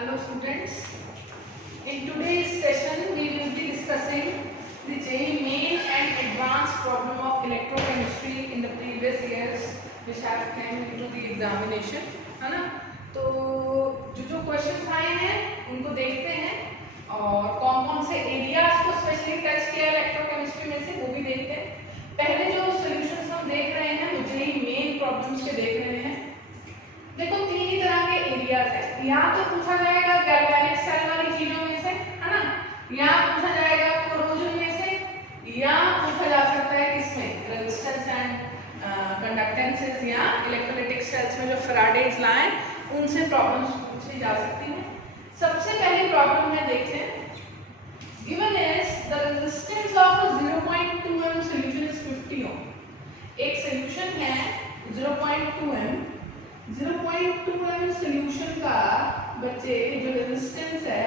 Hello students, in today's session we will be discussing the JEE Main and Advanced problem of electrochemistry in the previous years which have came into the examination, है ना। तो जो questions आए हैं उनको देखते हैं और कौन कौन से एरियाज को स्पेशली टच किया इलेक्ट्रोकेमिस्ट्री में से वो भी देखते हैं। पहले जो सॉल्यूशंस हम देख रहे हैं वो JEE मेन प्रॉब्लम्स के देख रहे हैं। देखो तीन ही तरह के एरियाज है, यहाँ तो पूछा जाएगा गैल्वेनिक सेल वाली चीजों में से, है ना, यहाँ पूछा जाएगा कोरोजन में से, या पूछा जा सकता है किसमें रेजिस्टेंस एंड कंडक्टेंसेस या इलेक्ट्रोलाइटिक सेल्स में जो फैराडेज लॉ है उनसे प्रॉब्लम्स पूछी जा सकती हैं। सबसे पहली प्रॉब्लम में देखते हैं, given is the resistance of a 0.2 m solution is 50 ओम। एक सॉल्यूशन है 0.2 m 0.2 m सॉल्यूशन का बच्चे जो रेजिस्टेंस है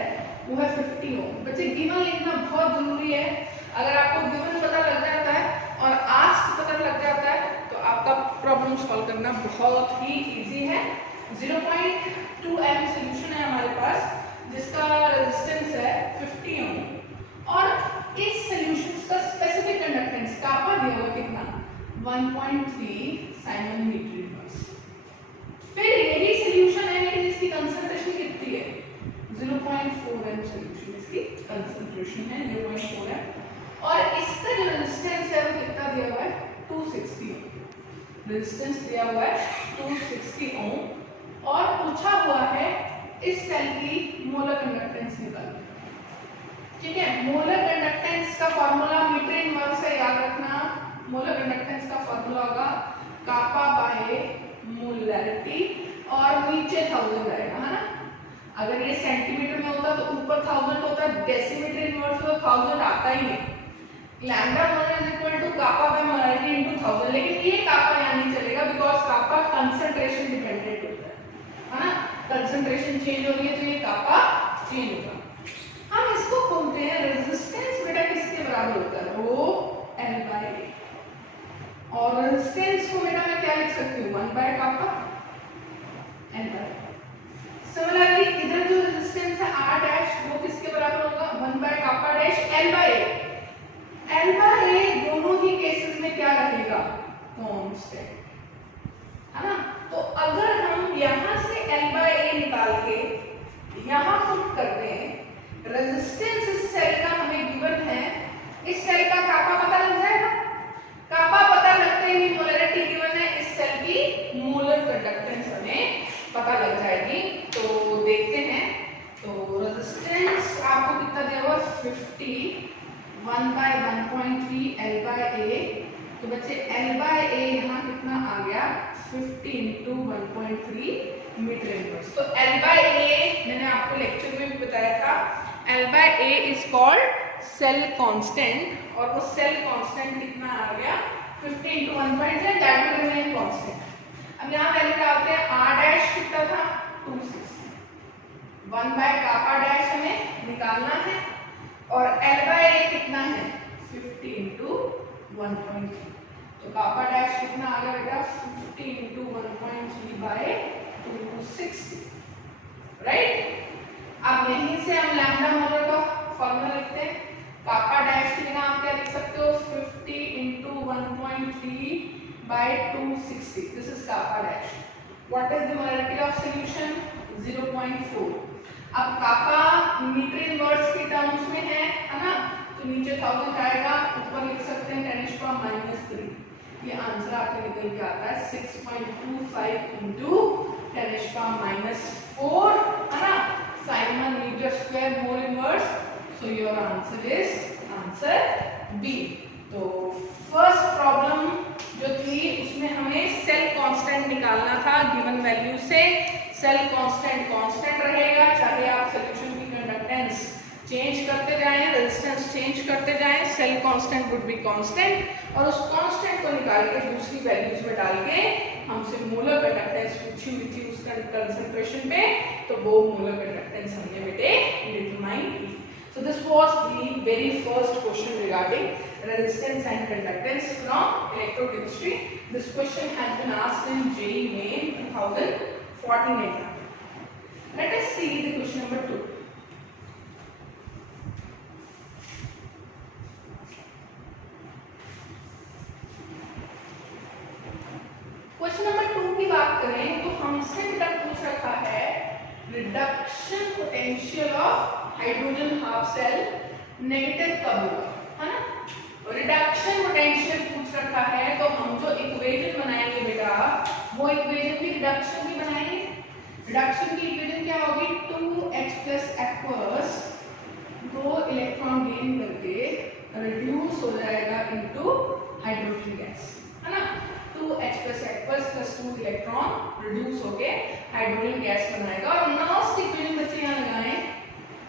वो है 50 ओम। बच्चे गिवन लिखना बहुत जरूरी है। अगर आपको गिवन पता लग जाता है और आस्क पता लग जाता है तो आपका प्रॉब्लम सॉल्व करना बहुत ही इजी है। 0.2 m सॉल्यूशन है हमारे पास जिसका रेजिस्टेंस है 50 ओम और इस सॉल्यूशन का स्पेसिफिक कंडक्टेंस कापा दिया हुआ कितना 1.3 साइमन मीटर इनवर्स। फिर ये भी सॉल्यूशन है लेकिन इसकी कंसंट्रेशन कितनी है 0.4 m सॉल्यूशन, इसकी कंसंट्रेशन है 0.4 m और इसका जो रेजिस्टेंस है वो कितना दिया हुआ है 260 ओम। रेजिस्टेंस दिया हुआ है 260 ओम और पूछा हुआ है इस सेल की मोलर कंडक्टेंस निकालना। ठीक है, मोलर कंडक्टेंस का फार्मूला मीटर इनवर्स है, याद रखना। मोलर कंडक्टेंस का फार्मूला होगा कापा बाय मोलैरिटी और नीचे 1000 आएगा, है ना। अगर ये सेंटीमीटर में होता तो ऊपर 1000 होता, डेसीमीटर इनवर्स तो 1000 आता ही नहीं। Lambda molar is equal to kappa by molarity into 1000, लेकिन ये कापा यहाँ नहीं चलेगा बिकॉज़ कापा कंसंट्रेशन डिपेंडेंट होता है ना। कंसंट्रेशन चेंज हो रही है तो ये कापा चेंज होगा। हम इसको बोलते हैं रेजिस्टेंस बेटा किसके बराबर होता है रो L बाय A और रेजिस्टेंस को बेटा मैं क्या लिख सकती हूँ 1 by kappa L bye. Similarly इधर जो रेजिस्टेंस है R डैश वो किसके बराबर होगा 1 by kappa dash L by A। L by A दोनों ही केसेस में क्या रहेगा कांस्टेंट, है ना। तो अगर हम यहाँ से L बाय A निकाल के यहाँ पुट करते हैं, रेजिस्टेंस इस सेल का हमें गिवन है, इस सेल का कापा पता लग जाएगा। कापा पता लगते ही मोलैरिटी गिवन है, इस सेल की मोलर कंडक्टेंस हमें पता लग जाएगी। तो देखते हैं, तो रेजिस्टेंस आपको कितना दिया हुआ 50 1 बाय 1.3 L बाय A। तो बच्चे L बाय A यहाँ कितना आ गया 50 इंटू 1.3 मीटर इनवर्स। तो L बाय A मैंने आपको लेक्चर में भी बताया था, L by A is called cell constant और वो सेल कांस्टेंट कितना आ गया 50 into 1.3 that will remain constant. अब यहाँ वैल्यू डालते हैं R डैश कितना था 260, 1 बाय कापा डैश हमें निकालना है और L बाय A कितना है 50 इंटू 1.3। तो कापा डैश कितना आ गया बेटा 50 इंटू 1.3 बाय 260, राइट। अब यहीं से हम लैम्डा मोलर का फॉर्मूला लिखते हैं। कापा डैश की जगह आप क्या लिख सकते हो 50 into 1.3 by 260, this is kappa dash. What is the molarity of solution 0.4। अब कापा मीटर इनवर्स की टर्म्स में है ना, तो नीचे 1000 आएगा, ऊपर लिख सकते हैं 10⁻³ ये आंसर आपके निकल के आता है 6.25 इंटू 10⁻⁴, है ना, siemens metre square mole inverse. So your answer is answer B. तो फर्स्ट प्रॉब्लम जो थी उसमें हमें सेल कांस्टेंट निकालना था गिवन वैल्यू से। सेल कांस्टेंट कांस्टेंट रहेगा चाहे आप सॉल्यूशन की कंडक्टेंस चेंज करते जाएं, रेजिस्टेंस चेंज करते जाएं, cell constant would be constant और उस कांस्टेंट को निकाल के दूसरी वैल्यूज में डाल के हमसे मोलर कंडक्टेंस पूछी हुई थी उस कंसंट्रेशन पे, तो वो मोलर कंडक्टेंस हमने बेटे डिटरमाइन की। So this was the very first question regarding resistance and conductance from electrochemistry. This question has been asked in JEE Main 2014 exam. Let us see the question number 2. Question number 2 की बात करें तो हमसे बेटा पूछ रखा है reduction potential of hydrogen half cell negative कब होगा, है ना। रिडक्शन पोटेंशियल पूछ रखा है तो हम जो इक्वेशन बनाएंगे बेटा वो इक्वेशन भी रिडक्शन की बनाएंगे। रिडक्शन की इक्वेशन क्या होगी, 2h plus aqueous 2 electron gain करके रिड्यूस हो जाएगा इनटू हाइड्रोजन गैस, है ना। 2h plus aqueous plus 2 electron reduce होके हाइड्रोजन गैस बनाएगा। और लास्ट इक्वेशन बच्चे यहाँ लगाएं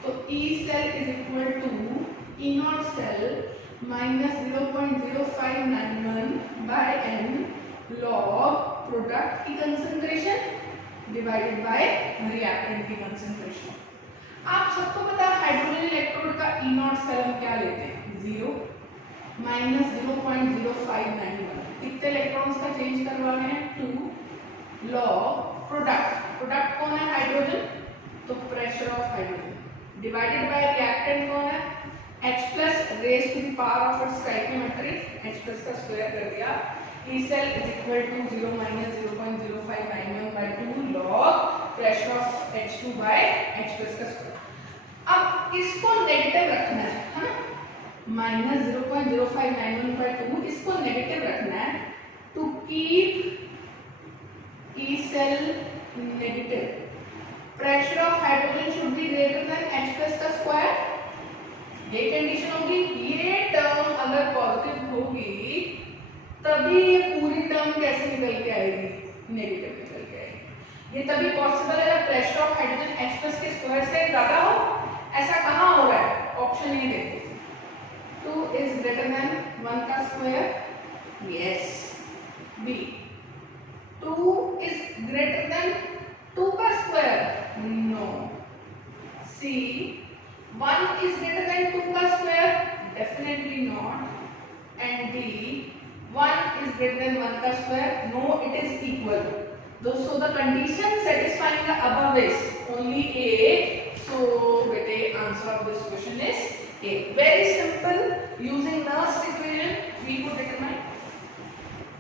तो E cell is equal to E naught cell minus 0.0591 by n log product की कंसंट्रेशन डिवाइडेड बाय रिएक्टेंट की कंसंट्रेशन। आप सबको पता है हाइड्रोजन इलेक्ट्रोड का E naught सेल हम क्या लेते हैं, 0 माइनस 0.0591। कितने इलेक्ट्रॉन्स का चेंज करवा रहे हैं, 2 लॉग प्रोडक्ट कौन है, हाइड्रोजन, तो pressure of hydrogen divided by reactant कौन है, H plus raise to the power of its stoichiometry, H plus का स्क्वायर कर दिया। E cell is equal to 0 minus 0.0591 by 2 log pressure of H2 by H plus का square. अब इसको negative रखना है ना, माइनस 0.0591 by 2 इसको नेगेटिव रखना है to keep E cell negative. Pressure of hydrogen should be greater than H plus का स्क्वायर, ये कंडीशन होगी। ये टर्म अगर पॉजिटिव होगी तभी ये पूरी टर्म कैसे निकल के आएगी, नेगेटिव निकल के आएगी। ये तभी पॉसिबल है जब pressure of hydrogen H plus के स्क्वायर से ज्यादा हो। ऐसा कहाँ हो रहा है, ऑप्शन ए देखो, 2 इज ग्रेटर देन 1 का square, yes. B 2 is greater than 2 का square, no. C 1 is greater than 2 का square, definitely not. And D 1 is greater than 1 का square, no, it is equal. So the condition satisfying the above is only A. So bete answer of this question is A. Very simple. Using Nernst equation we could determine.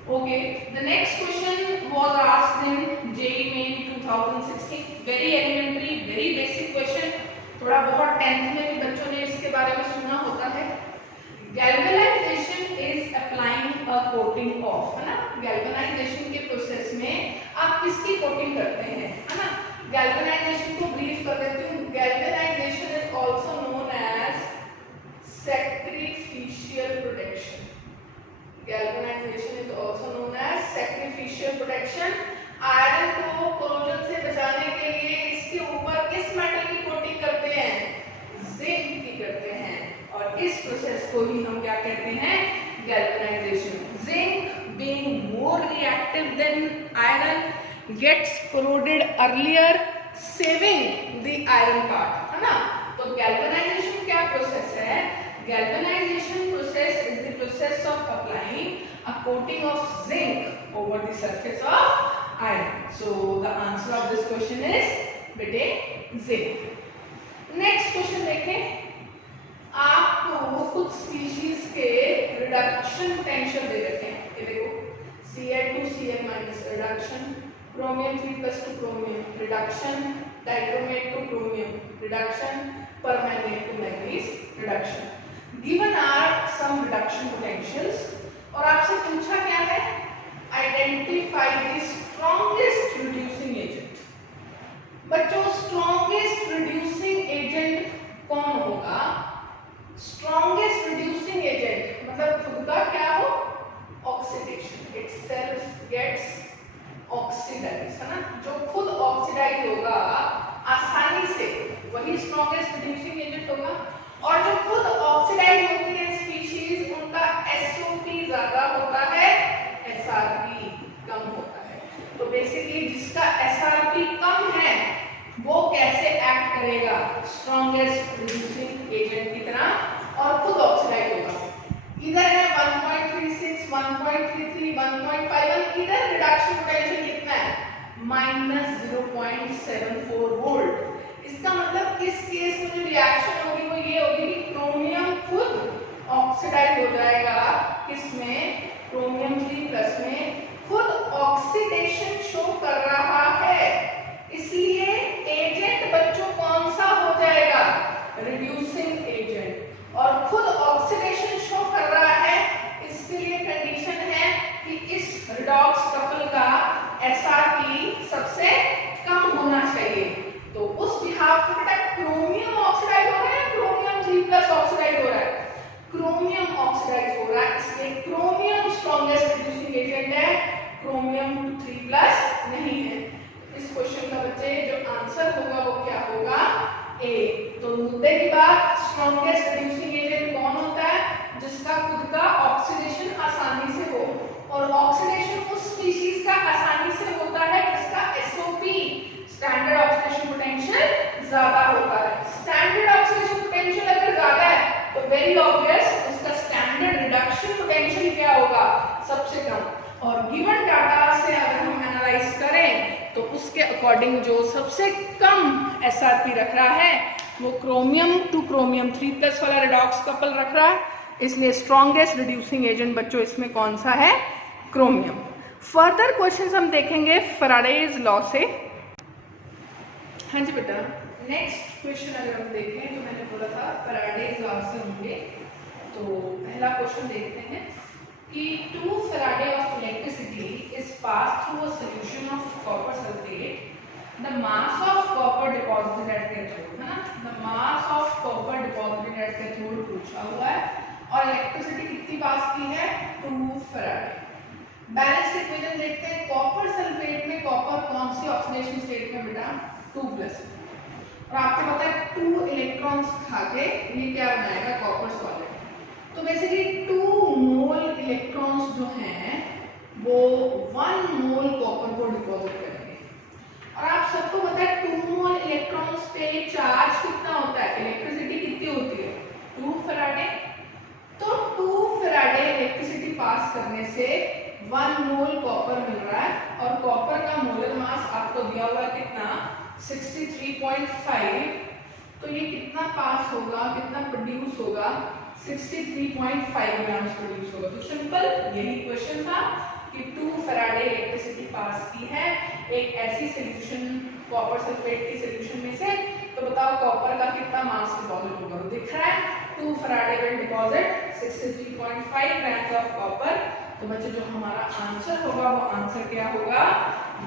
Okay. The next question was asked in JEE Main 2016. Very elementary, very basic question. थोड़ा बहुत 10th में भी बच्चों ने इसके बारे में सुना होता है। Galvanisation is applying a coating of, है ना। गैल्वेनाइजेशन के प्रोसेस में आप किसकी कोटिंग करते हैं, है ना। गैल्वेनाइजेशन को ब्रीफ कर देती हूँ। Galvanization is also known as sacrificial protection. Galvanization is also known as sacrificial protection. Iron को कोरोजन से बचाने के लिए इसके ऊपर किस मेटल की कोटिंग करते हैं, जिंक की करते हैं। और इस प्रोसेस को ही हम क्या कहते हैं, galvanization. Zinc being more reactive than iron gets corroded earlier, saving the iron part, है ना। तो गैल्वेनाइजेशन क्या प्रोसेस है, galvanization process is the process of applying a coating of zinc over the surface of iron. So the answer of this question is बेटे zinc. Next question देखें, आपको कुछ species के रिडक्शन पोटेंशियल दे रखे हैं। ये देखो Cl2Cl minus reduction, chromium 3+2 chromium reduction, dichromate to chromium reduction, permanganate to manganese reduction. Given are some reduction potentials और आपसे पूछा क्या है, identify the strongest reducing agent. बच्चों स्ट्रॉन्गेस्ट रिड्यूसिंग एजेंट कौन होगा, स्ट्रॉन्गेस्ट रिड्यूसिंग एजेंट मतलब खुद का क्या हो, ऑक्सीडेशन, इटसेल्फ गेट्स ऑक्सीडाइज, है ना। जो खुद ऑक्सीडाइज होगा आसानी से वही स्ट्रॉन्गेस्ट रिड्यूसिंग एजेंट होगा। और जो खुद ऑक्सीडाइज होती है स्पीशीज उनका SOP ज्यादा होता है, SRP कम होता है। तो बेसिकली जिसका SRP कम है वो कैसे एक्ट करेगा, स्ट्रॉन्गेस्ट रिड्यूसिंग एजेंट की तरह और खुद ऑक्सीडाइज होगा। इधर है 1.36, 1.33, 1.51, इधर रिडक्शन पोटेंशियल कितना है -0.74 वोल्ट। इसका मतलब इस केस में जो रिएक्शन होगी वो ये होगी कि क्रोमियम खुद ऑक्सीडाइज हो जाएगा, किसमें, क्रोमियम 3+ में खुद ऑक्सीडेशन शो कर रहा है, इसलिए एजेंट बच्चों कौन सा हो जाएगा, रिड्यूसिंग एजेंट, और खुद ऑक्सीडेशन शो कर रहा है, इसके लिए कंडीशन है कि इस रिडॉक्स कपल का SRP सबसे कम होना चाहिए। तो उस बिहाफ पे बेटा क्रोमियम ऑक्सीडाइज हो रहा है, क्रोमियम 3+ ऑक्सीडाइज हो रहा है, क्रोमियम ऑक्सीडाइज हो रहा है, इसलिए क्रोमियम स्ट्रॉन्गेस्ट रिड्यूसिंग एजेंट है, क्रोमियम 3+ नहीं है। इस क्वेश्चन का बच्चे जो आंसर होगा वो क्या होगा, ए। तो मुद्दे की बात, स्ट्रॉन्गेस्ट रिड्यूसिंग एजेंट कौन होता है, जिसका खुद का ऑक्सीडेशन आसानी से हो, और ऑक्सीडेशन उस स्पीशीज का आसानी से होता है जिसका SOP स्टैंडर्ड ऑक्सीडेशन पोटेंशियल ज्यादा होता है। स्टैंडर्ड ऑक्सीडेशन पोटेंशियल अगर ज्यादा है तो वेरी ऑब्वियस उसका स्टैंडर्ड रिडक्शन पोटेंशियल क्या होगा, सबसे कम। और गिवन डाटा से अगर हम एनालाइज करें तो उसके अकॉर्डिंग जो सबसे कम SRP रख रहा है वो क्रोमियम टू क्रोमियम 3+ वाला रिडॉक्स कपल रख रहा है, इसलिए स्ट्रॉन्गेस्ट रिड्यूसिंग एजेंट बच्चों इसमें कौन सा है, क्रोमियम। फर्दर क्वेश्चंस हम देखेंगे फैराडेज लॉ से। हाँ जी बेटा, नेक्स्ट क्वेश्चन अगर हम देखें जो मैंने बोला था फैराडेज लॉ से होंगे, तो पहला क्वेश्चन देखते हैं कि 2 Farad of electricity is passed through a solution of copper sulfate. The mass of copper deposited at cathode, है ना, the mass of copper deposited at cathode पूछा हुआ है, और इलेक्ट्रिसिटी कितनी पास की है, 2 Farad। बैलेंस इक्वेशन देखते हैं, कॉपर सल्फेट में कॉपर कौन सी ऑक्सीडेशन स्टेट में बेटा, 2+, और आपको पता है 2 इलेक्ट्रॉन्स खाके ये क्या बनाएगा, कॉपर सॉलिड। तो बेसिकली 2 मोल इलेक्ट्रॉन्स जो हैं वो 1 मोल कॉपर को डिपॉजिट करेंगे, और आप सबको पता है 2 मोल इलेक्ट्रॉन्स पे चार्ज कितना होता है, इलेक्ट्रिसिटी कितनी होती है, 2 फैराडे। तो 2 फैराडे इलेक्ट्रिसिटी पास करने से 1 मोल कॉपर मिल रहा है, और कॉपर का मोलर मास आपको दिया हुआ है कितना, 63.5। तो ये कितना पास होगा, कितना प्रोड्यूस होगा, 63.5 ग्राम प्रोड्यूस होगा। तो सिंपल यही क्वेश्चन था कि 2 फैराडे इलेक्ट्रिसिटी पास की है एक ऐसी सॉल्यूशन कॉपर सल्फेट की सॉल्यूशन में से, तो बताओ कॉपर का कितना मास डिपॉजिट होगा, तो दिख रहा है 2 Faraday will deposit 63.5 grams of copper. तो बच्चे जो हमारा आंसर होगा वो आंसर क्या होगा,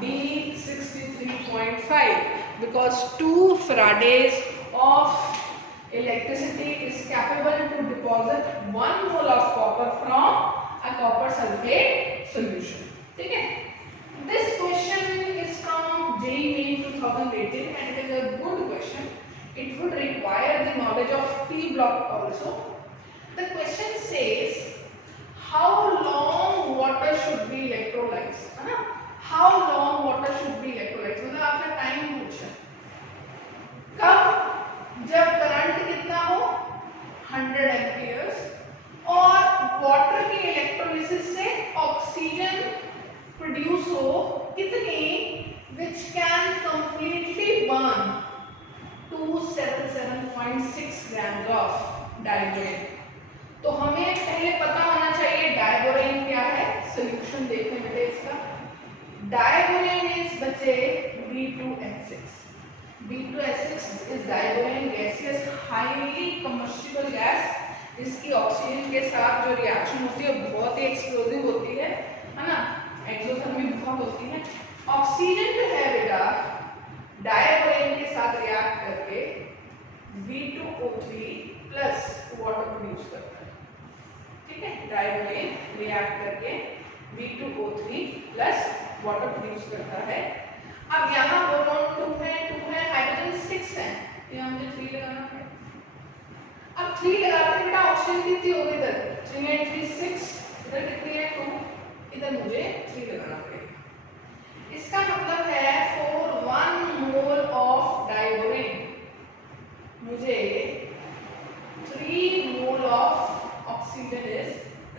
D 63.5, because 2 Faraday's of electricity is capable to deposit 1 mole of copper from a copper sulfate solution. ठीक है, this question is from JEE Main 2018 and it is a good question. It would require the knowledge of T block also. The question says how long water should be electrolyzed, है ना, how long water should be electrolyzed, मतलब आपका time पूछा, कब, जब current कितना हो 100 amperes और वाटर के इलेक्ट्रोलिसिस से ऑक्सीजन प्रोड्यूस हो कितनी, which can completely burn 277.6 grams of diborane. तो हमें पहले पता होना चाहिए डाइबोरेन क्या है, सॉल्यूशन देखने बेटे इसका। डाइबोरेन इज बच्चे B2H6। B2H6 is diborane gaseous highly combustible gas, इसकी ऑक्सीजन के साथ जो रिएक्शन होती है बहुत ही एक्सप्लोसिव होती है ना, एक्सोथर्मी बहुत होती है। ऑक्सीजन जो है बेटा डाइबोरेन के साथ रिएक्ट करके B2O3 प्लस वाटर प्रोड्यूस करता है, ठीक है, डाइबोरेन रिएक्ट करके B2O3 प्लस वाटर प्रोड्यूस करता है। अब यहाँ बोरोन 2 है, हाइड्रोजन 6 है, यहाँ मुझे 3 लगाना है। अब 3 लगाते हैं बेटा ऑक्सीजन कितनी होगी, इधर 3 and 3 6, इधर कितनी है 2, इधर मुझे 3 लगाना पड़ेगा। इसका मतलब है for 1 मोल ऑफ डाइबोरेन मुझे 3 mole of oxygen is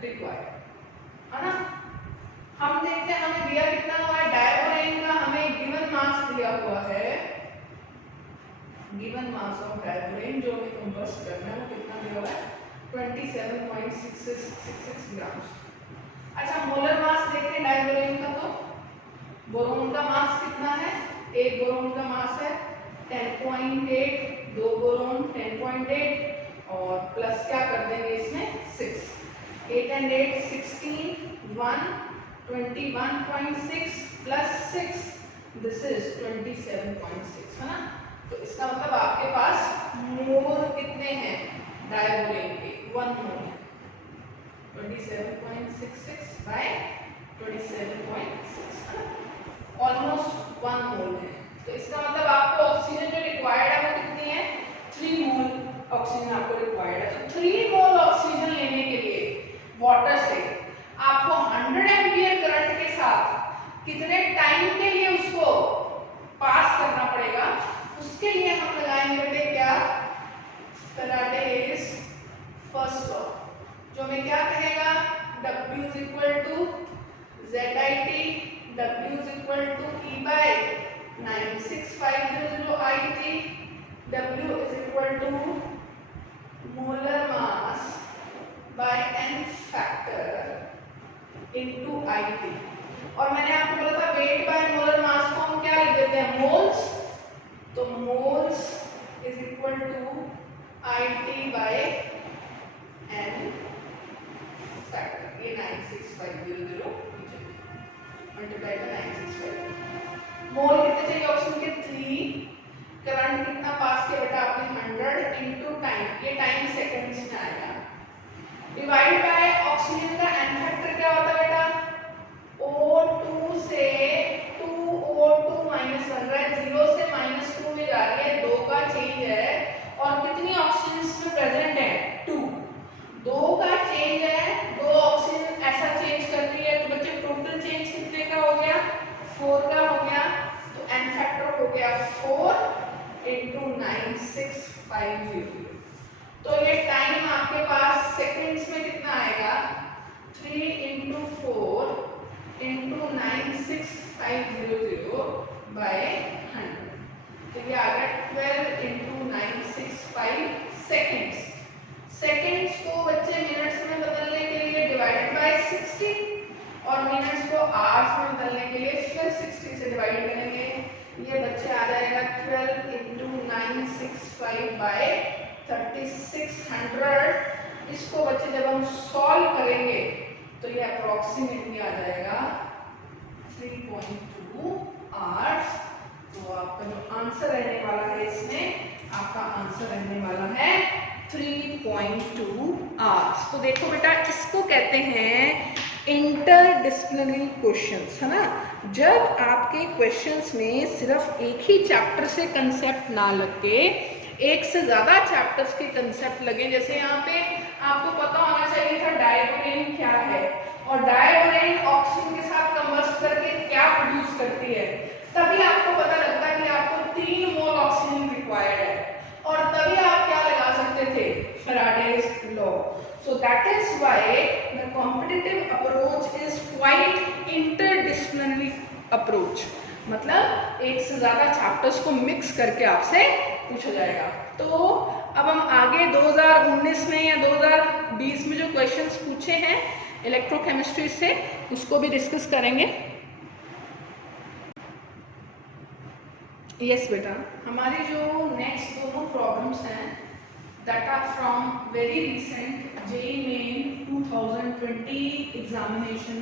required, है ना। हम देखते हैं हमें दिया कितना हुआ है, डाइबोरेन का हमें गिवन दिया हुआ है, गिवन मास ऑफ डायबोरेन जो हमें कंबस्ट करना है वो कितना दिया हुआ है 27.6666 ग्राम। अच्छा मोलर मास देखें डायबोरेन का, तो बोरोन का मास कितना है, एक बोरोन का मास है 10.8, दो बोरोन 10.8 और प्लस क्या कर देंगे इसमें 6, 8 and 8 16, 1 21.6 plus 6, this is 27.6 है ना। तो इसका मतलब आपके पास मोल कितने हैं डायबोरेन के, 1 मोल है, 27.66 by 27.6 है ना, ऑलमोस्ट 1 मोल है। तो इसका मतलब आपको ऑक्सीजन जो रिक्वायर्ड है वो कितनी है 3 मोल ऑक्सीजन आपको रिक्वायर्ड है। तो 3 मोल ऑक्सीजन लेने के लिए वाटर से आपको 100 एम्पियर करंट के साथ कितने टाइम के लिए उसको पास करना पड़ेगा, उसके लिए हम लगाएंगे बेटे क्या, फैराडेज फर्स्ट लॉ, जो हमें क्या कहेगा W is equal to ZIT, W is equal to E by 96500 IT, W is equal to molar mass by n factor into IT। और मैंने आपको बोला था वेट बाय मोलर मास को हम क्या लिख देते हैं मोल्स, तो moles is equal to IT by n factor, ये 96500 मल्टीप्लाई बाय 965। मोल कितने चाहिए ऑक्सीजन के 3, करंट कितना पास किया बेटा आपने 100 इनटू टाइम, ये टाइम सेकंड्स में आएगा, डिवाइड बाय ऑक्सीजन का एन फैक्टर क्या होता है बेटा O2 से 2O2 माइनस बन रहा है, 0 से -2 में जा रही है, 2 का चेंज है और कितनी ऑक्सीजन इसमें प्रेजेंट है 2, 2 का चेंज है, 2 ऑक्सीजन ऐसा चेंज कर रही है, तो बच्चे टोटल चेंज कितने का हो गया 4 का हो गया, तो एन फैक्टर हो गया 4 into 9650। तो ये टाइम आपके पास सेकंड्स में कितना आएगा 3 into 4 into 96500 by 100, तो ये आ गया 12 into 965 सेकंड्स। सेकंड्स को बच्चे मिनट्स में बदलने के लिए डिवाइडेड बाय 60 और मिनट्स को आवर्स में बदलने के लिए फिर 60 से डिवाइड करेंगे, ये बच्चे आ जाएगा 12 into 965 by 3600। इसको बच्चे जब हम सॉल्व करेंगे तो ये अप्रोक्सीमेटली आ जाएगा 3.2 आवर्स। तो आपका जो आंसर रहने वाला है इसमें, आपका आंसर रहने वाला है 3.2 आवर्स। तो देखो बेटा इसको कहते हैं इंटरडिसिप्लिनरी क्वेश्चंस, है ना, जब आपके क्वेश्चंस में सिर्फ एक ही चैप्टर से कंसेप्ट ना लग के एक से ज्यादा चैप्टर्स के कंसेप्ट लगे। जैसे यहाँ पे आपको पता होना चाहिए था डायबोरेन क्या है और डायबोरेन ऑक्सीजन के साथ कंबस्ट करके क्या प्रोड्यूस करती है, तभी आपको पता लगता है कि आपको 3 मोल ऑक्सीजन रिक्वायर्ड है और तभी आप क्या लगा सकते थे Faraday's law. So that is why the competitive approach is quite interdisciplinary approach, मतलब एक से ज्यादा चैप्टर्स को मिक्स करके आपसे पूछा जाएगा। तो अब हम आगे 2019 में या 2020 में जो क्वेश्चंस पूछे हैं इलेक्ट्रोकेमिस्ट्री से उसको भी डिस्कस करेंगे। यस बेटा, हमारी जो नेक्स्ट दोनों प्रॉब्लम्स हैं that are from very recent JEE Main 2020 examination.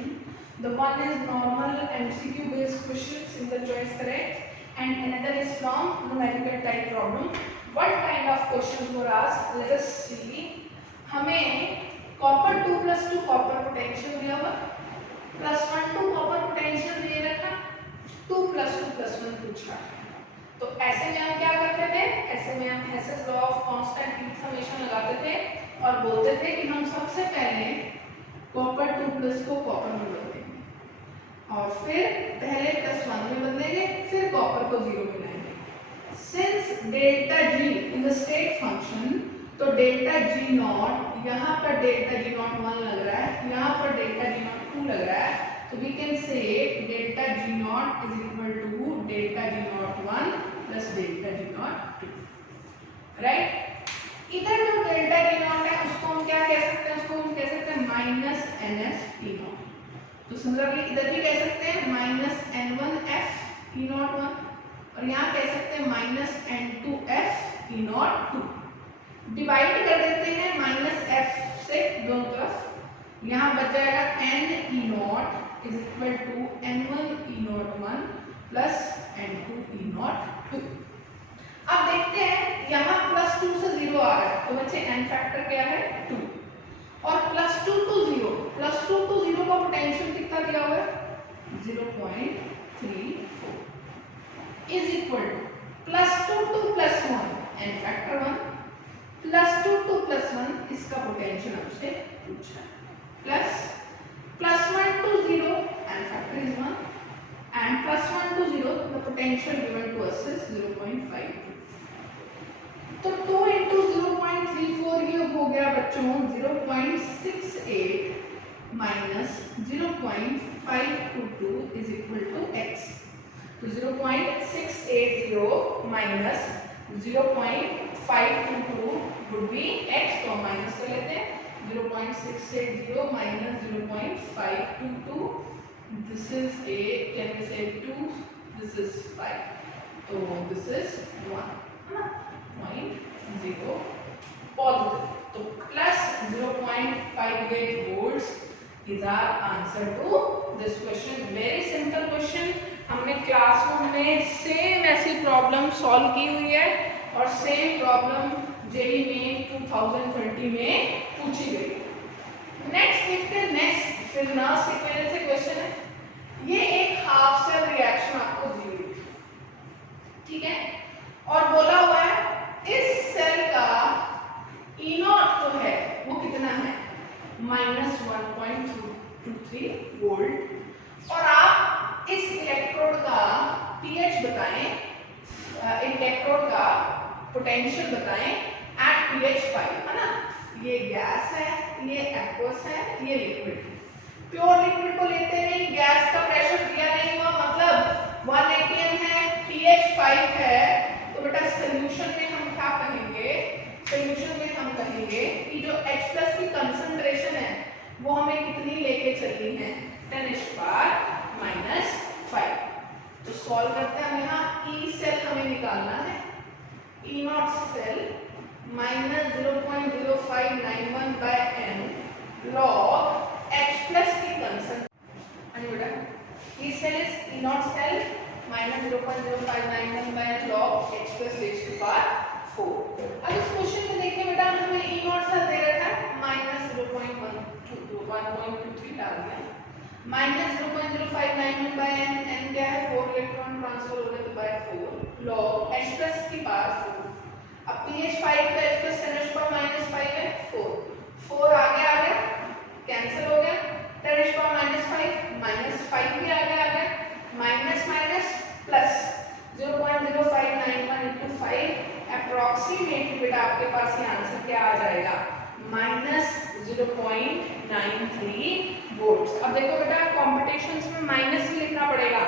The one is normal MCQ based questions in the choice correct and another is from numerical type problem. What kind of questions were asked? Let us see. हमें copper 2 plus 2 copper potential दिया हुआ, +1 2 copper potential दिए रखा, 2 plus 2 plus 1 पूछा। तो ऐसे में हम क्या करते थे, ऐसे में हम Hess's law of constant heat summation लगाते थे और बोलते थे कि हम सबसे पहले copper 2 plus को copper में बदलेंगे और फिर पहले +1 में बदलेंगे, फिर कॉपर को 0 में लाएंगे। Since delta G is a state function, तो डेल्टा G नॉट, यहाँ पर डेल्टा G नॉट 1 लग रहा है, यहाँ पर डेल्टा G नॉट 2 लग रहा है, तो we can say delta G naught is equal to delta G naught plus delta G naught 2, right. इधर जो डेल्टा जी नॉट है उसको हम क्या कह सकते हैं, उसको हम कह सकते हैं minus N F E naught. तो सिमिलरली इधर भी कह सकते हैं minus N one F E naught 1, और यहाँ कह सकते हैं minus N two F E naught 2। Divide कर देते हैं माइनस एफ से दोनों तरफ, यहाँ बच जाएगा N E naught is equal to N one E naught 1 plus N two E naught 2। अब देखते हैं यहाँ प्लस 2 से 0 आ रहा है, तो बच्चे एन फैक्टर क्या है 2, और प्लस 2 टू 0, प्लस 2 टू 0 का पोटेंशियल कितना दिया हुआ है 0.34 is equal to plus 2 to plus 1 n factor 1 plus 2 to plus 1 इसका पोटेंशियल हमसे पूछा है, plus 1 to 0 n factor is 1 and plus 1 to 0 the potential given to us is 0.52। तो 2 into 0.34 ये हो गया बच्चों 0.68 minus 0.522 is equal to x। तो 0.680 माइनस 0.522 would be x, तो माइनस कर लेते हैं 0.680 minus 0.522, this is 8, can we say 2, this is 5, so this is 1, है ना, 0.0 positive, तो plus 0.58 volts is our answer to this question। very simple question, हमने classroom में सेम ऐसी प्रॉब्लम सॉल्व की हुई है और सेम प्रॉब्लम जेईई मेन 2020 में पूछी गई। नेक्स्ट देखते हैं, नेक्स्ट फिरनास इक्वेशन से क्वेश्चन है, ये एक हाफ सेल रिएक्शन आपको दी हुई है, ठीक है, और बोला हुआ है इस सेल का ई नॉट जो है वो कितना है माइनस 1.23 वोल्ट, और आप इस इलेक्ट्रोड का पीएच बताएं, इलेक्ट्रोड का पोटेंशियल बताएं एट पीएच 5, है ना। ये गैस है, ये एक्वस है, ये लिक्विड है। प्योर लिक्विड को लेते नहीं, गैस का प्रेशर दिया नहीं हुआ, मतलब 1 atm है, पीएच 5 है, तो बेटा सॉल्यूशन में हम क्या कहेंगे, सॉल्यूशन में हम कहेंगे कि जो H+ की कंसंट्रेशन है वो हमें कितनी लेके चलनी है 10⁻⁻⁵। तो सॉल्व करते हैं हम, यहाँ ई सेल हमें निकालना है, E naught cell minus 0.0591 by n log H+ की कंसंट्रेशन, बेटा E cell is E naught cell minus 0.0591 by n log H+ raise to power 4। अब इस क्वेश्चन में देखिए बेटा, हमें ई नॉट सेल दे रखा है माइनस 1.23 डाल दिया, माइनस 0.0591 बाय n, n क्या है 4 इलेक्ट्रॉन ट्रांसफर हो गए तो बाय 4 लॉग H+ की पावर 4। अब pH 5 का H+ 10⁻⁻5 है 4 आगे आ गया, कैंसिल हो गया, 10⁻⁻5 -5 भी आगे आ गया, minus minus plus 0.0591 into 5 approximately बेटा आपके पास ये आंसर क्या आ जाएगा माइनस 0.93 वोल्ट्स। अब देखो बेटा कॉम्पिटिशन्स में माइनस ही लिखना पड़ेगा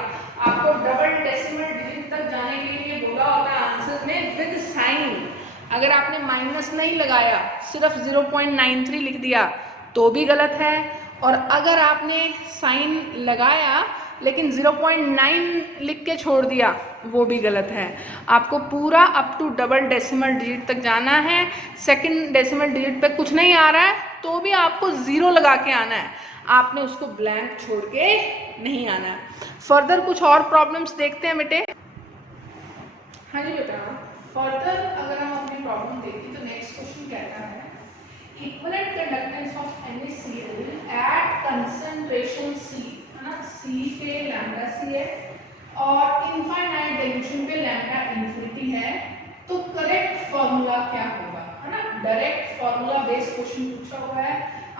आपको, डबल डेसिमल डिजिट तक जाने के लिए बोला होता है आंसर में विद साइन। अगर आपने माइनस नहीं लगाया सिर्फ 0.93 लिख दिया तो भी गलत है, और अगर आपने साइन लगाया लेकिन 0.9 लिख के छोड़ दिया वो भी गलत है। आपको पूरा up to double decimal digit तक जाना है, सेकंड डेसिमल डिजिट पे कुछ नहीं आ रहा है तो भी आपको 0 लगा के आना है, आपने उसको ब्लैंक छोड़ के नहीं आना है। फर्दर कुछ और प्रॉब्लम्स देखते हैं बेटे। हाँ जी बेटा, फर्दर अगर हम अपनी प्रॉब्लम देखते तो नेक्स्ट क्वेश्चन कहता है equivalent conductance of NaCl at concentration C, है ना, C पे लैम्डा C है और इनफाइनाइट डाइल्यूशन पे लैम्डा इन्फिनिटी है, तो करेक्ट फॉर्मूला क्या होगा, है ना। डायरेक्ट फॉर्मूला बेस्ड क्वेश्चन पूछा हुआ है,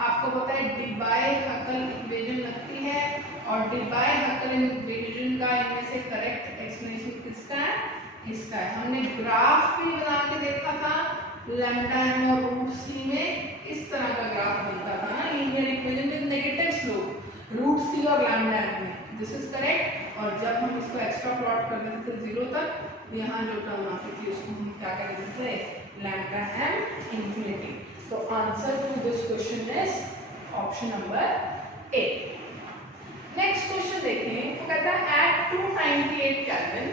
आपको पता है डिबाय-हकल इक्वेशन लगती है, और डिबाय-हकल इक्वेशन का इनमें से करेक्ट एक्सप्लेनेशन किसका है, इसका है। हमने ग्राफ भी बना के देखा था लैम्डा m और रूट c में, इस तरह का ग्राफ बनता था ना, linear equation with negative slope root c और लैम्डा m में, दिस इज करेक्ट। और जब हम इसको एक्स्ट्रा प्लॉट कर देते थे 0 तक, यहाँ जो टर्म आती थी उसको हम क्या कर देते थे, लैम्डा एम इंफिनिटी। तो answer to this question is option number A. Next question देखें, तो कहता है at 298 kelvin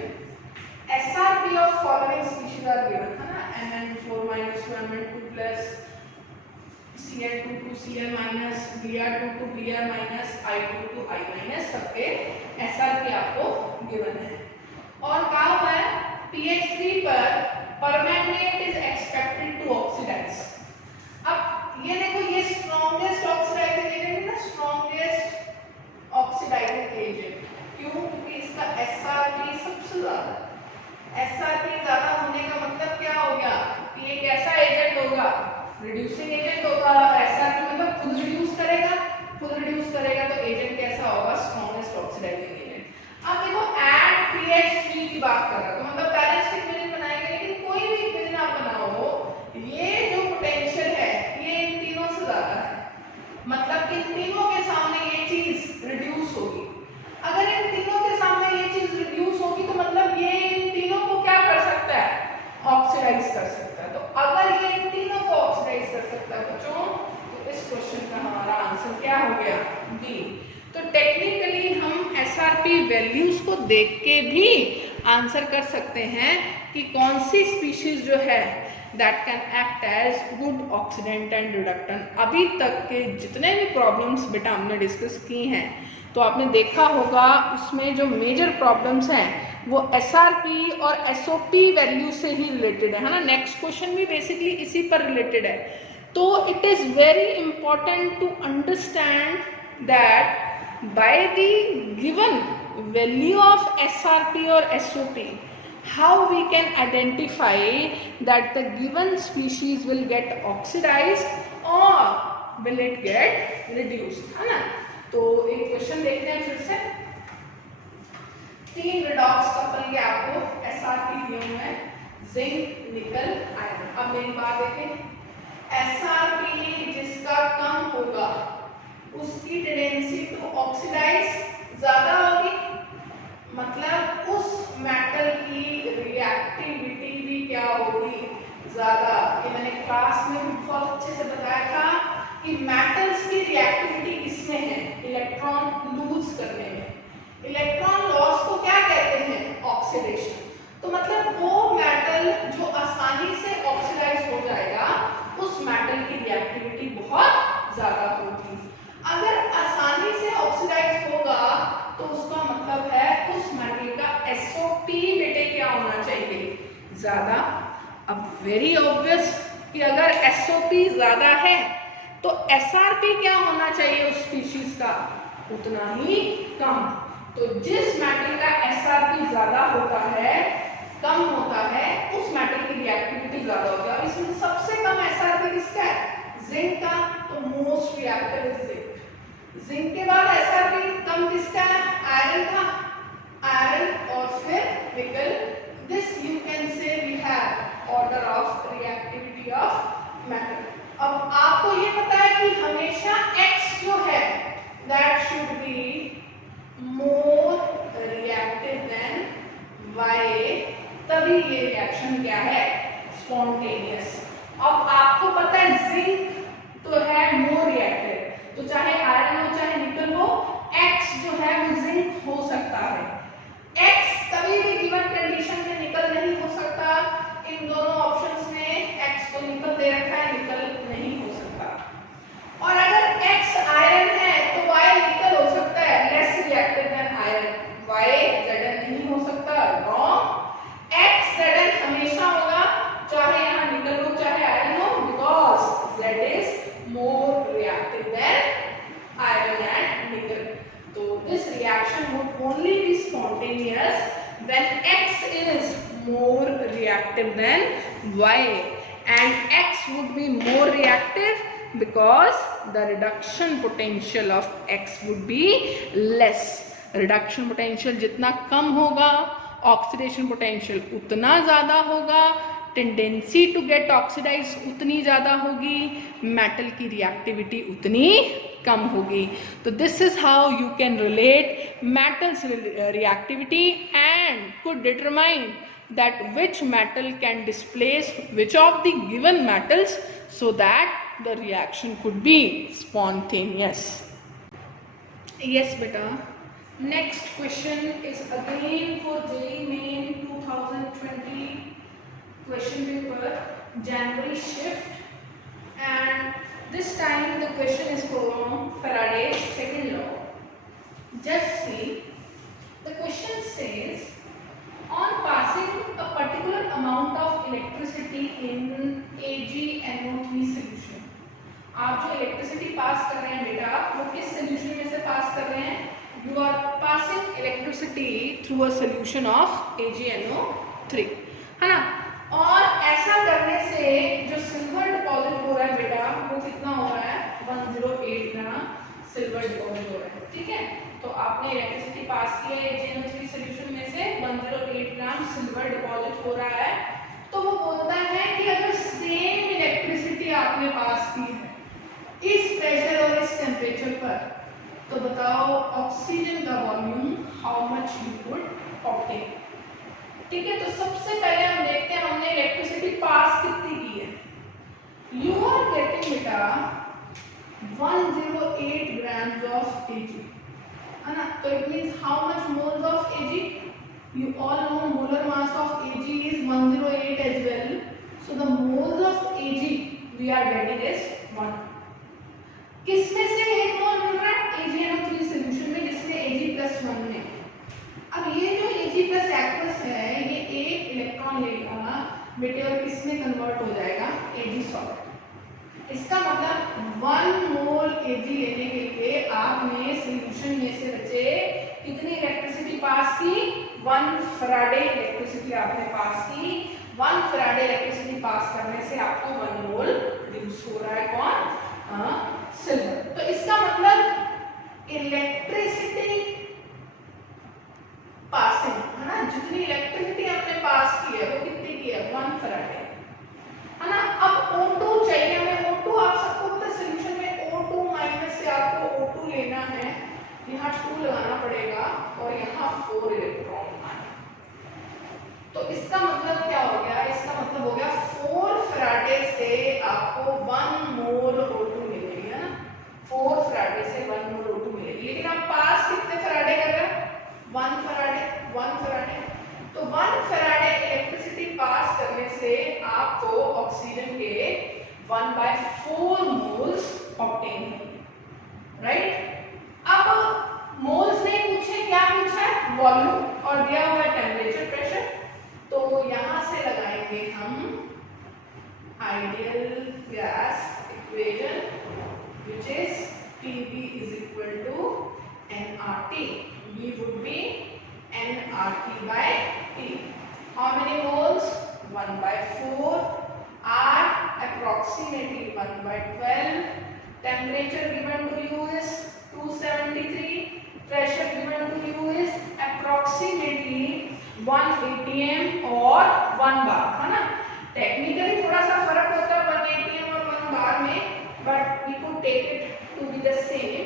SRP of following species are given, है ना, Mn4 minus 2 Mn2 plus Cl2 to Cl minus Br2 to Br minus I2 to I minus सबके SRP आपको given है। और कहा हुआ है pH 3 पर permanganate is expected to oxidize। अब ये देखो, ये strongest oxidizing agent है ना, strongest oxidizing agent। क्यों? क्योंकि इसका SRP सबसे ज्यादा। SRP ज्यादा होने का मतलब क्या हो गया कि एक ऐसा एजेंट होगा, रिड्यूसिंग एजेंट होगा। SRP मतलब खुद रिड्यूस करेगा, तो एजेंट कैसा होगा, स्ट्रॉन्गेस्ट ऑक्सीडाइजिंग एजेंट। अब देखो एट pH 3 की बात कर रहा है, तो मतलब बैलेंस इक्वेशन बनाएंगे, लेकिन कोई भी इक्वेशन आप बनाओ, ये जो पोटेंशियल है ये इन तीनों से ज्यादा है, मतलब इन तीनों के सामने ये चीज रिड्यूस होगी। अगर इन तीनों के सामने ये चीज रिड्यूस होगी तो मतलब ये इन तीनों को क्या कर सकता है, ऑक्सीडाइज कर सकता है। तो अगर ये इन तीनों को ऑक्सीडाइज कर सकता है बच्चों, तो इस क्वेश्चन का हमारा आंसर क्या हो गया, बी। तो टेक्निकली हम SRP वैल्यूज को देख के भी आंसर कर सकते हैं कि कौन सी स्पीशीज जो है that can act as good oxidant and reductant. अभी तक के जितने भी प्रॉब्लम्स बेटा हमने डिस्कस की हैं, तो आपने देखा होगा उसमें जो मेजर प्रॉब्लम्स हैं वो SRP और SOP वैल्यू से ही रिलेटेड है ना। नेक्स्ट क्वेश्चन भी बेसिकली इसी पर रिलेटेड है। तो it is very important to understand that by the given value of SRP और SOP how we can identify that the given species will get oxidized or will it get reduced, है ना। तो एक question देखते हैं फिर से। 3 redox couple के आपको SRP दिए हुए हैं, जिंक, निकल, आयरन। अब मेरी बात देखें, SRP जिसका कम होगा उसकी टेंडेंसी टू ऑक्सीडाइज ज्यादा होगी, मतलब उस मेटल की रिएक्टिविटी भी क्या होगी, ज्यादा। ये मैंने क्लास में बहुत अच्छे से बताया था कि मेटल्स की रिएक्टिविटी किसमें है, इलेक्ट्रॉन लूज करने में। इलेक्ट्रॉन लॉस को क्या कहते हैं, ऑक्सीडेशन। तो मतलब वो मेटल जो आसानी से ऑक्सीडाइज हो जाएगा, उस मेटल की रिएक्टिविटी बहुत ज्यादा होगी। अगर आसानी से ऑक्सीडाइज होगा तो उसका मतलब है उस मेटल का SOP बेटे क्या होना चाहिए, ज्यादा। अब वेरी ऑब्वियस कि अगर SOP ज्यादा है तो SRP क्या होना चाहिए उस स्पीशीज का, उतना ही कम। तो जिस मेटल का SRP ज्यादा होता है, कम होता है, उस मेटल की रिएक्टिविटी ज्यादा होती है। और इसमें सबसे कम SRP किसका है, जिंक का। तो most reactive is zinc. Zinc के बाद SRP कम किसका है, आयरन का, आयरन और फिर nickel. This you can say we have order of reactivity of metal. अब आपको ये पता है कि हमेशा X जो है that should be more reactive then Y, तभी ये रिएक्शन क्या है, स्पॉन्टेनियस। अब आपको पता है जिंक तो है मोर रिएक्टिव, तो चाहे आयरन हो चाहे निकल हो, X जो है वो जिंक हो सकता है। X कभी भी गिवन कंडीशन में निकल नहीं हो सकता। इन दोनों ऑप्शंस में X को निकल दे रखा है, निकल नहीं हो सकता। और अगर X आयरन है तो Y निकल हो सकता है, less reactive than iron. Y Zn नहीं हो सकता, रॉन्ग। X Zn हमेशा होगा, चाहे यहाँ निकल हो चाहे आयरन हो, because Z is more reactive than iron and निकल। तो this reaction would only be spontaneous when X is more reactive than Y, and X would be more reactive because the reduction potential of X would be less. Reduction potential जितना कम होगा, oxidation potential उतना ज़्यादा होगा, tendency to get oxidise उतनी ज़्यादा होगी, metal की reactivity उतनी कम होगी। तो this is how you can relate metals reactivity and could determine that which metal can displace which of the given metals so that the reaction could be spontaneous. Yes beta. Next question is again for JEE Main 2020 question paper, January shift, and this time the question is from Faraday's second law. Just see, the question says on passing a particular amount of electricity in AgNO3 solution. आप जो electricity pass कर रहे हैं बेटा वो किस solution में से पास कर रहे हैं? You are passing electricity through a solution of AgNO3, है ना। और ऐसा करने से जो सिल्वर डिपॉजिट हो रहा है बेटा वो कितना हो रहा है? 108 ग्राम सिल्वर डिपॉजिट हो रहा है, ठीक है। तो आपने इलेक्ट्रिसिटी पास की है AgNO3 सॉल्यूशन में से 108 ग्राम सिल्वर डिपॉजिट हो रहा है। तो वो बोलता है कि अगर सेम इलेक्ट्रिसिटी आपने पास की है इस प्रेशर और इस टेम्परेचर पर, तो बताओ ऑक्सीजन का volume how much you would obtain. ठीक है, तो सबसे पहले हम देखते हैं हमने इलेक्ट्रिसिटी पास कितनी की है। यू आर गेटिंग बेटा 108 grams of Ag, है ना। तो it means how much moles of Ag? You all know molar mass of Ag is 108 as well. So the moles of Ag we are getting is 1. किसमें से एक मोल मिल रहा है? AgNO3 solution में, जिसमें Ag+1 में। अब ये जो Ag+ एक्वस है ये एक इलेक्ट्रॉन लेगा बेटे और किसमें कन्वर्ट हो जाएगा? Ag solvent. इसका मतलब 1 मोल Ag लेने के लिए आपने सॉल्यूशन में से बचे कितनी इलेक्ट्रिसिटी पास की? 1 फैराडे इलेक्ट्रिसिटी आपने पास की। 1 फैराडे इलेक्ट्रिसिटी पास करने से आपको 1 मोल प्रोड्यूस हो रहा है कौन? सिल्वर। तो इसका मतलब इलेक्ट्रिसिटी पासिंग, है ना, जितनी इलेक्ट्रिसिटी आपने पास की है वो कितनी की है? 1 फैराडे, है ना। अब O2 चाहिए हमें। O2 आप सबको पता है सॉल्यूशन में O2 माइनस से आपको O2 लेना है, यहाँ 2 लगाना पड़ेगा और यहाँ 4 इलेक्ट्रॉन आए। तो इसका मतलब क्या हो गया? इसका मतलब हो गया 4 फैराडे से आपको 1 मोल O2 मिलेगी, है ना। 4 फैराडे से 1 मोल O2 मिलेगी। लेकिन आप पास कितने फैराडे कर रहे हैं? 1 फैराडे, 1 फैराडे। तो 1 फैराडे इलेक्ट्रिसिटी पास करने से आपको ऑक्सीजन के 1/4 मोल्स ऑब्टेन होंगे, राइट। अब मोल्स ने पूछे, क्या पूछा है? वॉल्यूम और दिया हुआ है टेम्परेचर, प्रेशर। तो यहां से लगाएंगे हम ideal gas equation which is Pv is equal to nRT. V would be nRT by T. How many moles? 1/4. R approximately 1/12. Temperature given to you is 273. Pressure given to you is approximately 1 atm और 1 bar, है ना। Technically थोड़ा सा फर्क होता है 1 atm और 1 bar में, but we could take it to be the same,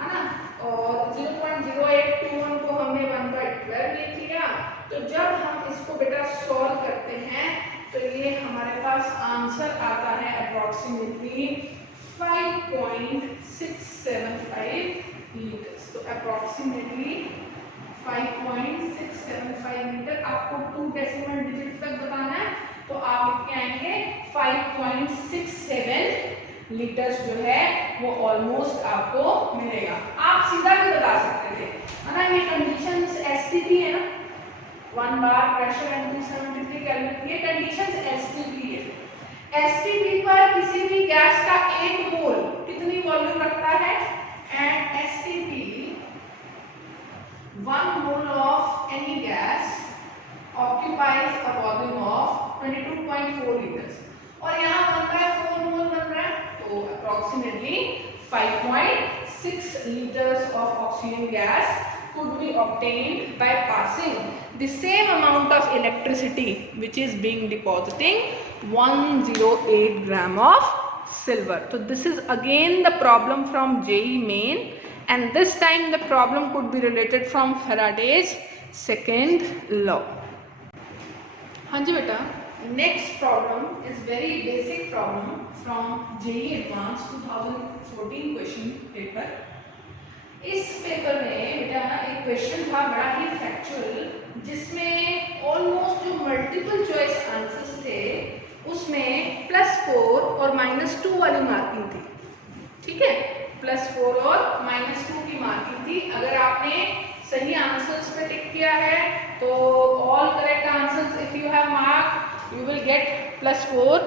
है ना। और 0.0821 को हमने 1/12 लिख लिया। तो जब हम इसको बेटा सॉल्व करते हैं तो ये हमारे पास आंसर आता है अप्रोक्सीमेटली 5.675 लीटर्स। तो अप्रोक्सीमेटली 5.675 लीटर। आपको 2 डेसिमल डिजिट तक बताना है तो आप लिख के आएंगे 5.67 लीटर्स जो है वो ऑलमोस्ट आपको मिलेगा। आप सीधा भी बता सकते थे, है ना। ये कंडीशंस एसटीपी है ना, 1 बार प्रेशर एंड 273 केल्विन, ये कंडीशंस एसटीपी है। एसटीपी पर किसी भी गैस का 1 मोल कितनी वॉल्यूम रखता है? And STP 1 mole of any gas occupies a volume of 22.4 liters और यहाँ 1/4 मोल बन रहा है, तो approximately 5.6 liters of oxygen gas could be obtained by passing the same amount of electricity which is being depositing 108 gram of silver. So this is again the problem from JEE Main, and this time the problem could be related from Faraday's second law. हाँ जी बेटा, next problem is very basic problem from JEE Advanced 2014 question paper. इस paper में बेटा एक question था बड़ा ही factual, जिसमें almost जो मल्टीपल चॉइस आंसर्स थे उसमें +4 और -2 वाली मार्किंग थी. ठीक है, +4 और -2 की मार्किंग थी. अगर आपने सही आंसर्स पे टिक किया है तो all correct answers, if you have mark you will get +4.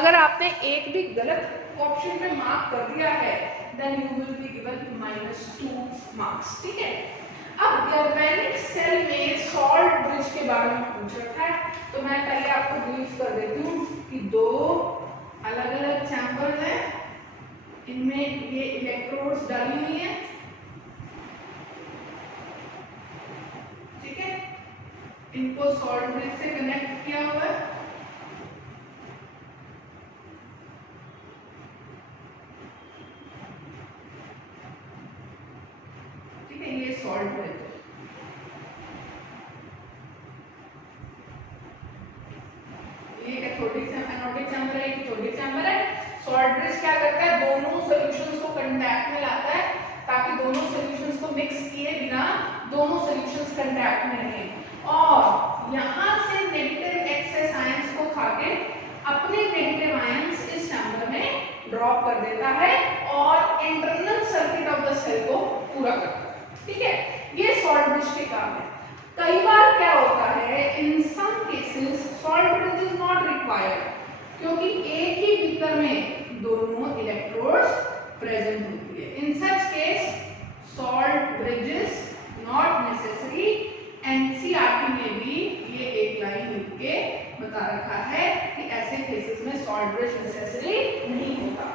अगर आपने एक भी गलत ऑप्शन पे मार्क कर दिया है then you will be given -2 marks. ठीक है, अब गैल्वेनिक सेल में सॉल्ट ब्रिज के बारे में पूछ रखा है, तो मैं पहले आपको ब्रीफ कर देती हूँ कि दो अलग अलग चैम्बर्स हैं, इनमें ये इलेक्ट्रोड्स डाली हुई हैं. ठीक है, इनको सॉल्ट ब्रिज से कनेक्ट किया हुआ है. ये सॉल्ट ब्रिज है. ये कैथोडिक एनोडिक चैम्बर है, कैथोडिक चैम्बर है. सॉल्ट ब्रिज क्या करता है, दोनों सॉल्यूशंस को कांटेक्ट में लाता है ताकि दोनों सॉल्यूशंस को मिक्स किए बिना दोनों सॉल्यूशंस कांटेक्ट में रहें, और यहां से नेगेटिव एक्सेस आयंस को खाके अपने नेगेटिव आयंस इस चैम्बर में ड्रॉप कर देता है और internal circuit of the cell को पूरा करता है. ठीक है, ये सॉल्ट ब्रिज के काम है. कई बार क्या होता है, in some cases salt bridge is not required, क्योंकि एक ही बीकर में दोनों इलेक्ट्रोड्स प्रेजेंट होती है. In such case salt bridge is not necessary. NCERT में भी ये एक लाइन लिख के बता रखा है कि ऐसे केसेस में सॉल्ट ब्रिज नेसेसरी नहीं होता.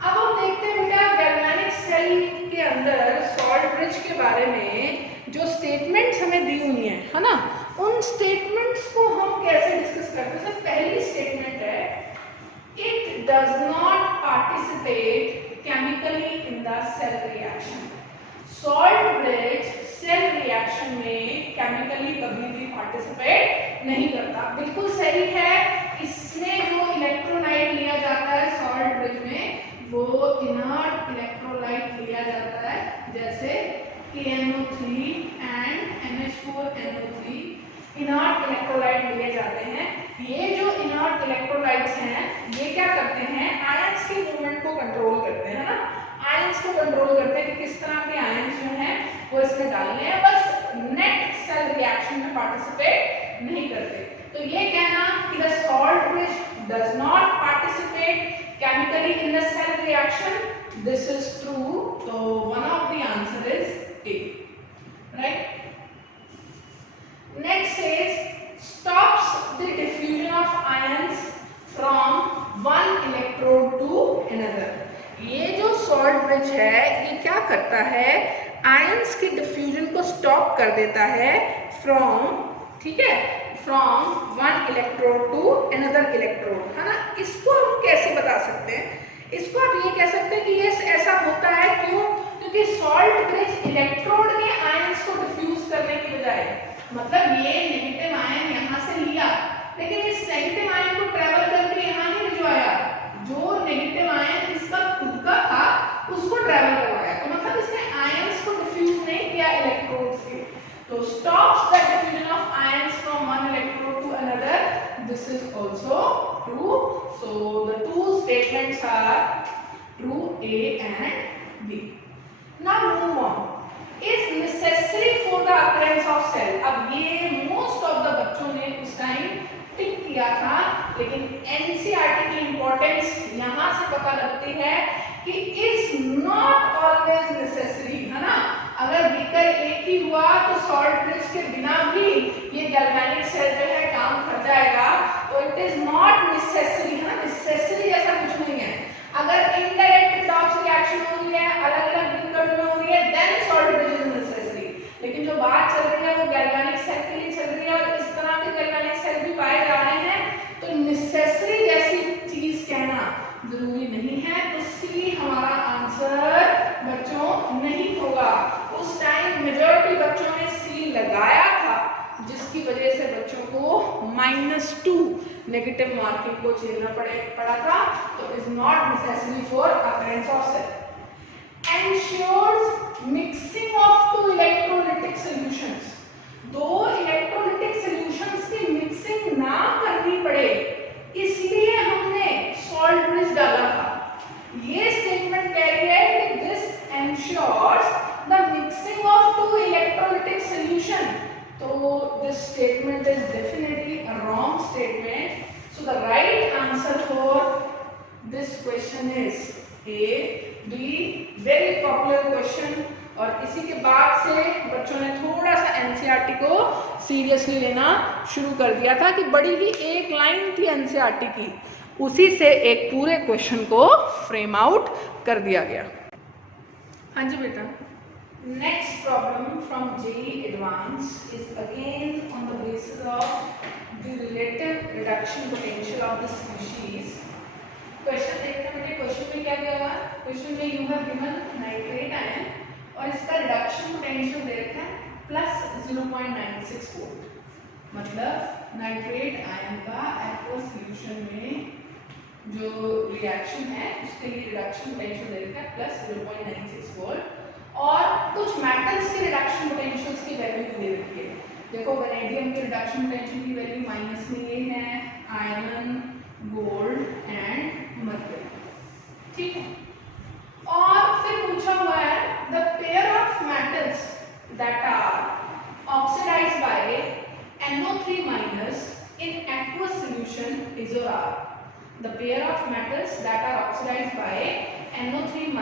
अब हम देखते हैं बेटा गैल्वेनिक सेल के अंदर सॉल्ट ब्रिज के बारे में जो स्टेटमेंट्स हमें दी हुई हैं, है ना, उन स्टेटमेंट्स को हम कैसे डिस्कस करते हैं. पहली स्टेटमेंट है, it does not participate chemically in the cell reaction. Salt bridge cell reaction में केमिकली कभी भी पार्टिसिपेट नहीं करता. बिल्कुल सही है. इसमें जो इलेक्ट्रोलाइट लिया जाता है सॉल्ट ब्रिज में, वो इनर्ट इलेक्ट्रोलाइट लिया जाता है, जैसे KNO3 and NH4NO3 inert electrolyte लिए जाते हैं. ये जो इनर्ट इलेक्ट्रोलाइट्स हैं ये क्या करते हैं, आयंस के मूवमेंट को कंट्रोल करते हैं, है ना. आयंस को कंट्रोल करते हैं कि किस तरह के आयंस जो हैं वो इसमें डालने हैं, बस नेट सेल रिएक्शन में पार्टिसिपेट नहीं करते. तो ये कहना कि the salt bridge does not participate chemically in the cell reaction, this is true. So one of the answer is A, right? Next says stops the diffusion of ions from one electrode to another. ये जो salt bridge है ये क्या करता है, ions की diffusion को stop कर देता है फ्रॉम, ठीक है, from one electrode to another electrode, है ना. इसको हम कैसे बता सकते हैं, इसको आप ये कह सकते हैं कि ये ऐसा होता है क्यों, क्योंकि सॉल्ट ब्रिज इलेक्ट्रोड के आयंस को डिफ्यूज करने की बजाय, मतलब ये नेगेटिव आयन यहाँ से लिया लेकिन इस नेगेटिव आयन को ट्रेवल करके यहाँ नहीं भिजवाया, जो नेगेटिव आयन इसका खुद का था उसको ट्रेवल करवाया. तो मतलब इसने आयंस को डिफ्यूज नहीं किया इलेक्ट्रोड से. तो stops the diffusion of ions from one electrode to another. This is also true. So the two statements are true, A and B. Now move on. Is necessary for the occurrence of cell. अब ये most of the बच्चों ने उस time टिक किया था, लेकिन NCERT की importance यहाँ से पता लगती है कि is not always necessary, है ना. अगर बीकर एक ही हुआ तो सॉल्ट ब्रिज के बिना भी ये गैल्वेनिक सेल जो है काम कर जाएगा. तो इट इज नॉट नेसेसरी, है ना. नेसेसरी ऐसा कुछ नहीं है. अगर इनडायरेक्ट रिडॉक्स रिएक्शन हो रही है, अलग अलग बीकर में हो रही है, then salt bridge is necessary. लेकिन जो बात चल रही है वो गैल्वेनिक सेल के लिए चल रही है और इस तरह के गैल्वेनिक सेल भी पाए जा रहे हैं, तो नेसेसरी जैसी चीज कहना जरूरी नहीं जिसकी वजह से बच्चों को -2 नेगेटिव मार्किंग को झेलना पड़ा था। तो is not necessary for occurrence of cell. Ensures mixing of two electrolytic solutions, दो इलेक्ट्रोलिटिक सॉल्यूशंस की मिक्सिंग ना करनी पड़े, इसलिए हमने सॉल्ट ब्रिज डाला था। ये स्टेटमेंट कह रही है कि this ensures the mixing of two electrolytic solution. तो this statement is definitely a wrong statement. So the right answer for this question is A, B. Very popular question. और इसी के बाद से बच्चों ने थोड़ा सा एनसीईआरटी को सीरियसली लेना शुरू कर दिया था कि बड़ी ही एक लाइन थी एनसीईआरटी की, उसी से एक पूरे क्वेश्चन को फ्रेम आउट कर दिया गया। हाँ जी बेटा। Next problem from JEE Advanced is again on the basis of the relative reduction potential of the species. Question देखते हैं बेटे, क्वेश्चन में क्या दिया हुआ है। क्वेश्चन में you have given nitrate ion और इसका रिडक्शन पोटेंशियल दे रखा है +0.96 वोल्ट। मतलब नाइट्रेट आयन का एक्वस सॉल्यूशन में जो रिएक्शन है उसके लिए रिडक्शन पोटेंशियल दे रखा है +0.96 वोल्ट, और कुछ मेटल्स के रिडक्शन पोटेंशियल्स की वैल्यू दे रखी है। देखो वेनेडियम के रिडक्शन पोटेंशियल की वैल्यू माइनस में ये है, आयरन, गोल्ड एंड मर्क्यूरी, ठीक है। और फिर पूछा हुआ है the pair of metals that are oxidized by NO3- in aqueous solution is or are. The pair of metals that are oxidized by NO3-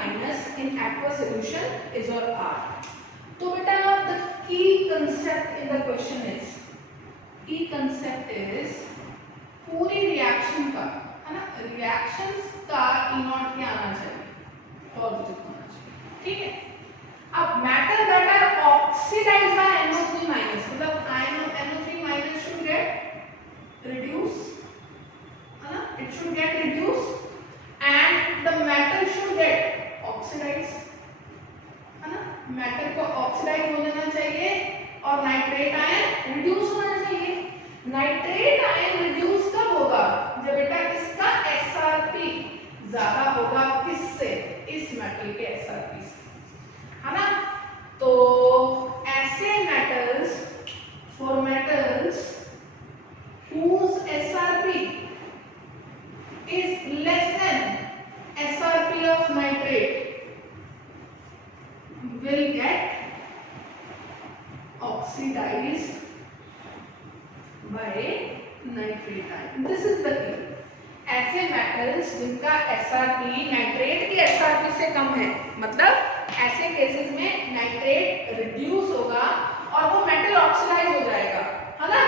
in aqueous solution is or are. तो बेटा the key concept in the question is पूरी reaction का, है ना, reactions का E0 क्या आना चाहिए, पॉजिटिव होना चाहिए, ठीक है। अब metal that are oxidized by NO3- मतलब NO3- should get reduce, है ना, it should get reduced and the metal should get oxidized, है ना, मेटल को ऑक्सीडाइज हो जाना चाहिए और नाइट्रेट आयन रिड्यूस होना चाहिए। नाइट्रेट आयन रिड्यूस कब होगा, जब बेटा इसका SRP ज्यादा होगा, किससे, इस मेटल के SRP से, है ना। तो ऐसे metals, for metals whose SRP is less than SRP of nitrate will get oxidized by nitrate ion. This is the key. ऐसे मेटल्स जिनका SRP नाइट्रेट की SRP से कम है, मतलब ऐसे केसेस में नाइट्रेट रिड्यूस होगा और वो मेटल ऑक्सीडाइज हो जाएगा, है ना।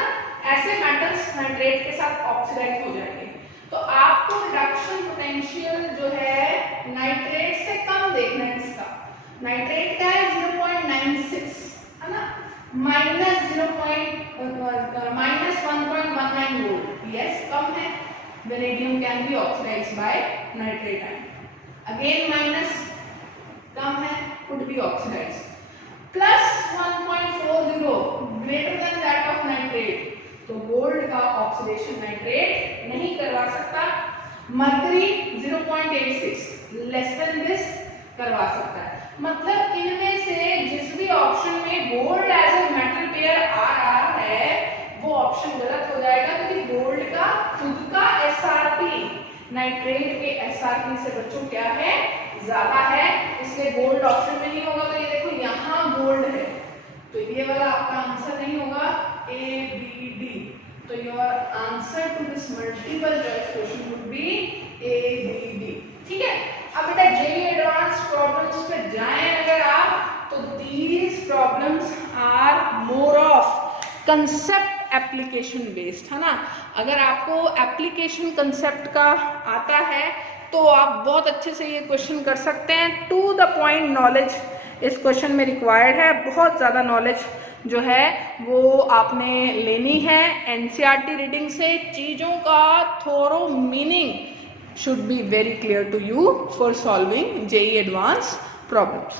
ऐसे मेटल्स नाइट्रेट के साथ ऑक्सीडाइज हो जाएंगे। तो आपको रिडक्शन पोटेंशियल जो है नाइट्रेट से कम देखना है, इसका नाइट्रेट का है 0.96, है ना, -1.19 वोल्ट, यस कम है। Vanadium can be oxidised by nitrate ion, again minus, कम है, could be oxidised, +1.40 greater than that of nitrate, तो गोल्ड का ऑक्सीडेशन नाइट्रेट नहीं करवा सकता। मर्करी 0.86 लेस देन दिस करवा सकता है। मतलब इनमें से जिस भी ऑप्शन में gold as a metal pair आ रहा है वो ऑप्शन गलत हो जाएगा, क्योंकि गोल्ड का खुद का SRP नाइट्रेट के SRP से बच्चों क्या है, ज्यादा है, इसलिए गोल्ड ऑप्शन में नहीं होगा। तो ये देखो यहाँ गोल्ड है, तो ये वाला आपका आंसर नहीं होगा, A, B, D। तो your answer to this multiple choice question would be A, B, D, ठीक है। अब बेटा JEE एडवांस प्रॉब्लम्स पे जाएं अगर आप, तो these problems are more of concept application based, है ना। अगर आपको एप्लीकेशन कंसेप्ट का आता है तो आप बहुत अच्छे से ये क्वेश्चन कर सकते हैं। टू द पॉइंट नॉलेज इस क्वेश्चन में रिक्वायर्ड है, बहुत ज़्यादा नॉलेज जो है वो आपने लेनी है एनसीईआरटी रीडिंग से। चीज़ों का थोरो meaning should be very clear to you for solving JEE advanced problems.